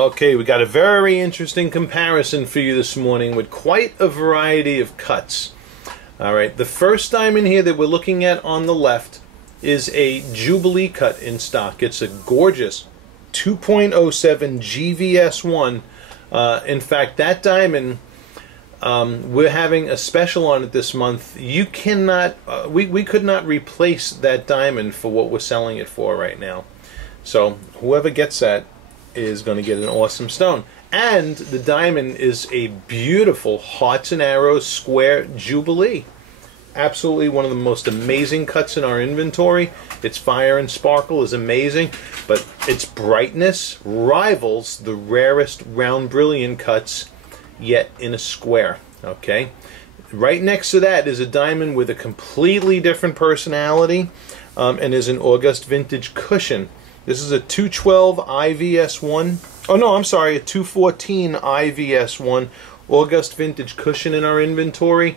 Okay, we got a very interesting comparison for you this morning with quite a variety of cuts. Alright, the first diamond here that we're looking at on the left is a Jubilee cut in stock. It's a gorgeous 2.07 GVS1. In fact, that diamond, we're having a special on it this month. You cannot, we could not replace that diamond for what we're selling it for right now. So whoever gets that is going to get an awesome stone. And the diamond is a beautiful Hearts and Arrows square Jubilee. Absolutely one of the most amazing cuts in our inventory. Its fire and sparkle is amazing, but its brightness rivals the rarest round brilliant cuts yet in a square. Okay, right next to that is a diamond with a completely different personality, and is an August vintage cushion. This is a 212 IVS1. Oh no, I'm sorry, a 214 IVS1 August vintage cushion in our inventory.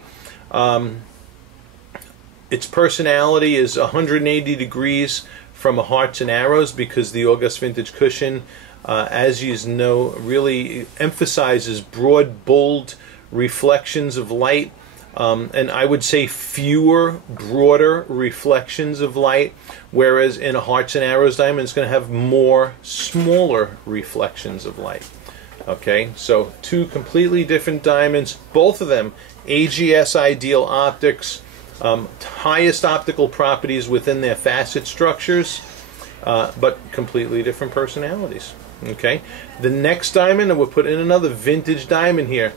Its personality is 180 degrees from a Hearts and Arrows, because the August vintage cushion, as you know, really emphasizes broad, bold reflections of light. And I would say fewer, broader reflections of light, whereas in a Hearts and Arrows diamond, it's going to have more, smaller reflections of light. Okay, so two completely different diamonds, both of them AGS ideal optics, highest optical properties within their facet structures, but completely different personalities. Okay, the next diamond, and we'll put in another vintage diamond here.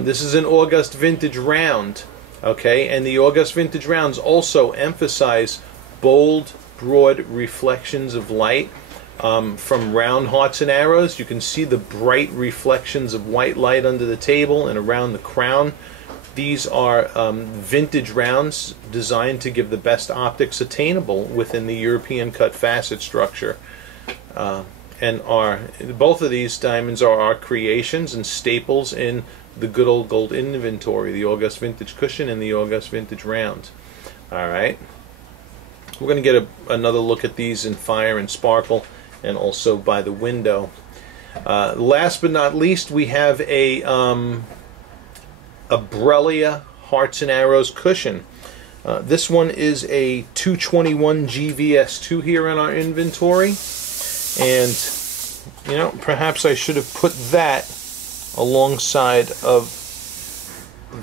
This is an August vintage round, okay, and the August vintage rounds also emphasize bold, broad reflections of light from round Hearts and Arrows. You can see the bright reflections of white light under the table and around the crown. These are vintage rounds designed to give the best optics attainable within the European cut facet structure. And both of these diamonds are our creations and staples in the good old gold inventory, the August vintage cushion and the August vintage round. Alright, we're going to get another look at these in fire and sparkle, and also by the window. Last but not least, we have a Brellia Hearts and Arrows cushion. This one is a 221 GVS2 here in our inventory, and you know, perhaps I should have put that alongside of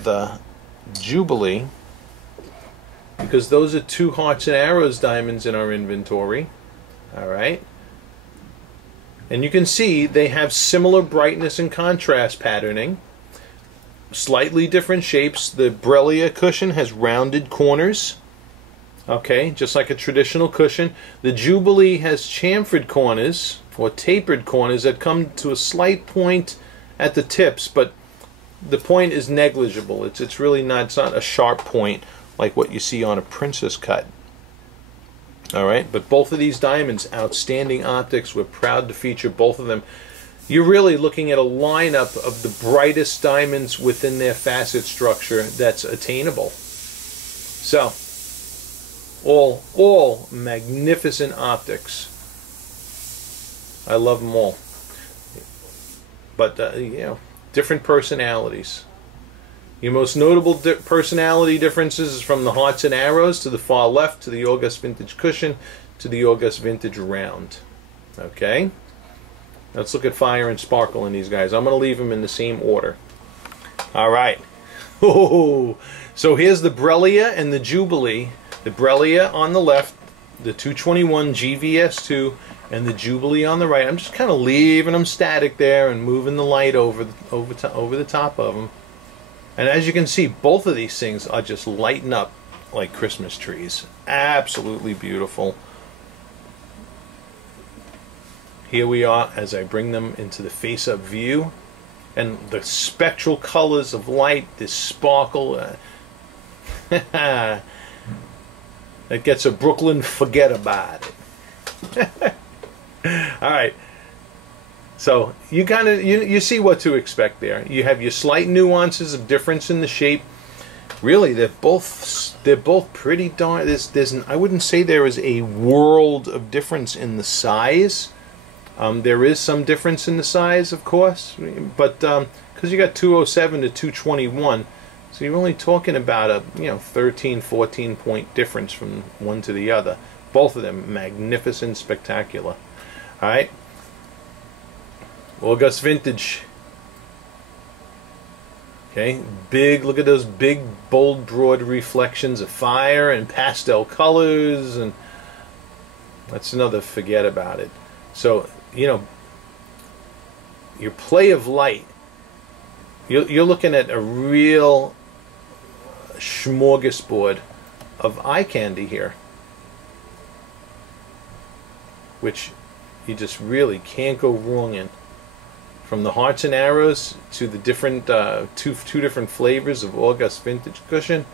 the Jubilee, because those are two Hearts and Arrows diamonds in our inventory. Alright, and you can see they have similar brightness and contrast patterning, slightly different shapes. The Brellia cushion has rounded corners, okay, just like a traditional cushion. The Jubilee has chamfered corners, or tapered corners, that come to a slight point at the tips, but the point is negligible. It's really not, it's not a sharp point like what you see on a princess cut. Alright, but both of these diamonds, outstanding optics. We're proud to feature both of them. You're really looking at a lineup of the brightest diamonds within their facet structure that's attainable. So, all magnificent optics. I love them all. But, you know, different personalities. Your most notable personality differences is from the Hearts and Arrows to the far left, to the August vintage cushion, to the August vintage round. Okay? Let's look at fire and sparkle in these guys. I'm going to leave them in the same order. Alright. Oh, so here's the Brellia and the Jubilee. The Brellia on the left, the 221 GVS2, and the Jubilee on the right. I'm just kind of leaving them static there and moving the light over the top of them. And as you can see, both of these things are just lighting up like Christmas trees. Absolutely beautiful. Here we are as I bring them into the face-up view, and the spectral colors of light, this sparkle, it gets a Brooklyn forget about it. Alright, so you kind of you see what to expect there. You have your slight nuances of difference in the shape. Really, they're both pretty darn. I wouldn't say there is a world of difference in the size. There is some difference in the size, of course, but because you got 207 to 221, so you're only talking about a 13, 14 point difference from one to the other. Both of them magnificent, spectacular. All right, August Vintage. Okay, big. Look at those big, bold, broad reflections of fire and pastel colors, and that's another forget about it. So your play of light. You're looking at a real smorgasbord of eye candy here, which you just really can't go wrong in. From the hearts and arrows to the different two different flavors of August Vintage cushion,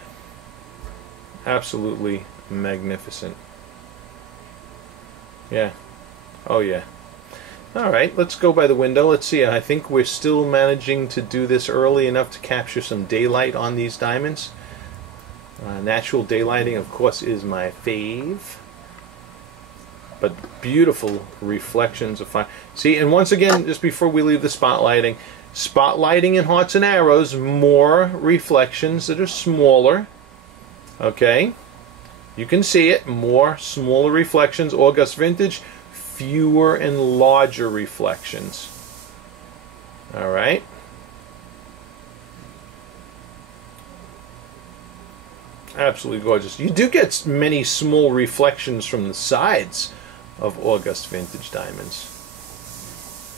absolutely magnificent. Yeah, oh yeah. All right, let's go by the window. Let's see. I think we're still managing to do this early enough to capture some daylight on these diamonds. Natural daylighting, of course, is my fave. But beautiful reflections of fire. See, and once again, just before we leave the spotlighting in hearts and arrows, more reflections that are smaller. Okay, you can see it. More smaller reflections. August Vintage, fewer and larger reflections. All right. Absolutely gorgeous. You do get many small reflections from the sides of August Vintage diamonds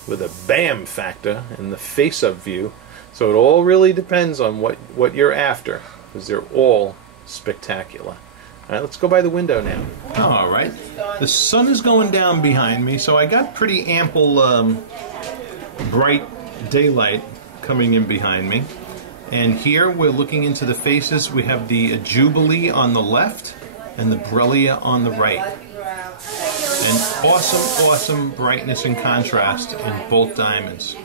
with a bam factor in the face-up view. So it all really depends on what you're after, because they're all spectacular. All right, let's go by the window now. All right, the sun is going down behind me, so I got pretty ample bright daylight coming in behind me. And here we're looking into the faces. We have the Jubilee on the left and the Brellia on the right. And awesome, awesome brightness and contrast in both diamonds.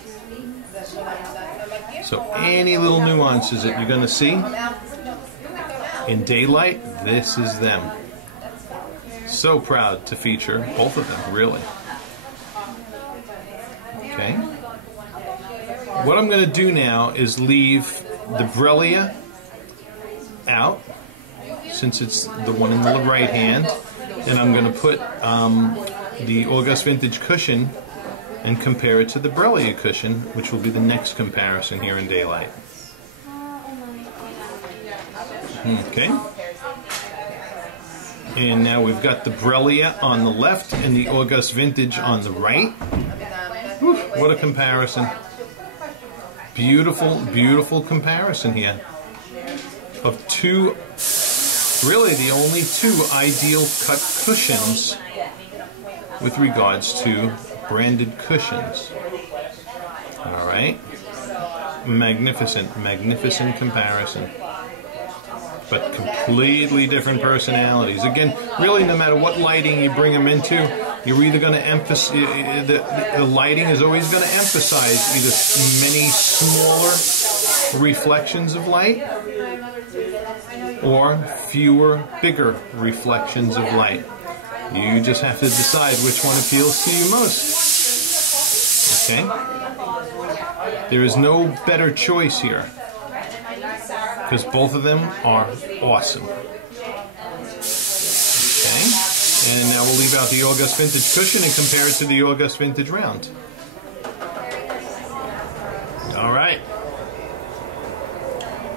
So any little nuances that you're going to see in daylight, this is them. So proud to feature both of them, really. Okay. What I'm going to do now is leave the Brellia out, since it's the one in the right hand, and I'm going to put the August Vintage cushion and compare it to the Brellia cushion, which will be the next comparison here in daylight. Okay. And now we've got the Brellia on the left and the August Vintage on the right. Whew, what a comparison. Beautiful, beautiful comparison here of two, really the only two ideal cut cushions with regards to branded cushions. All right, magnificent, magnificent comparison, but completely different personalities. Again, really, no matter what lighting you bring them into, you're either going to emphasize, the lighting is always going to emphasize either many smaller reflections of light or fewer, bigger reflections of light. You just have to decide which one appeals to you most. Okay? There is no better choice here, because both of them are awesome. And now we'll leave out the August Vintage cushion and compare it to the August Vintage round. All right.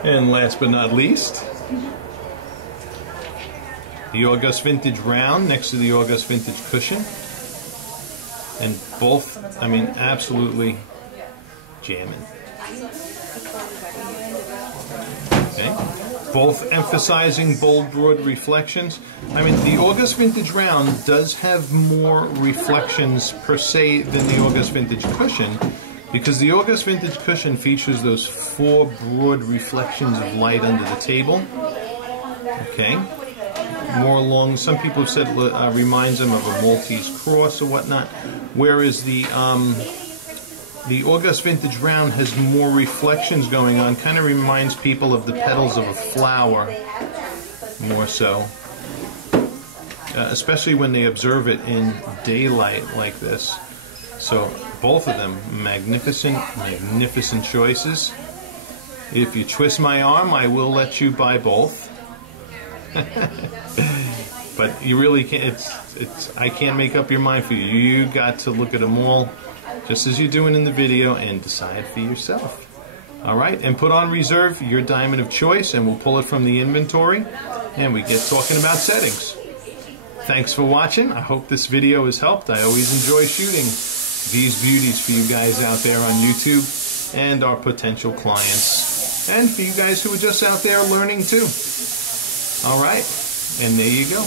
And last but not least, the August Vintage round next to the August Vintage cushion. And both, I mean, absolutely jamming. Okay. Both emphasizing bold, broad reflections. I mean, the August Vintage round does have more reflections per se than the August Vintage cushion, because the August Vintage cushion features those 4 broad reflections of light under the table. Okay. More along, some people have said reminds them of a Maltese cross or whatnot, whereas the August Vintage round has more reflections going on. Kind of reminds people of the petals of a flower, more so. Especially when they observe it in daylight like this. So both of them, magnificent, magnificent choices. If you twist my arm, I will let you buy both. But you really can't. I can't make up your mind for you. You got to look at them all, just as you're doing in the video, and decide for yourself. All right, and put on reserve your diamond of choice, and we'll pull it from the inventory, and we get talking about settings. Thanks for watching. I hope this video has helped. I always enjoy shooting these beauties for you guys out there on YouTube and our potential clients, and for you guys who are just out there learning too. All right, and there you go.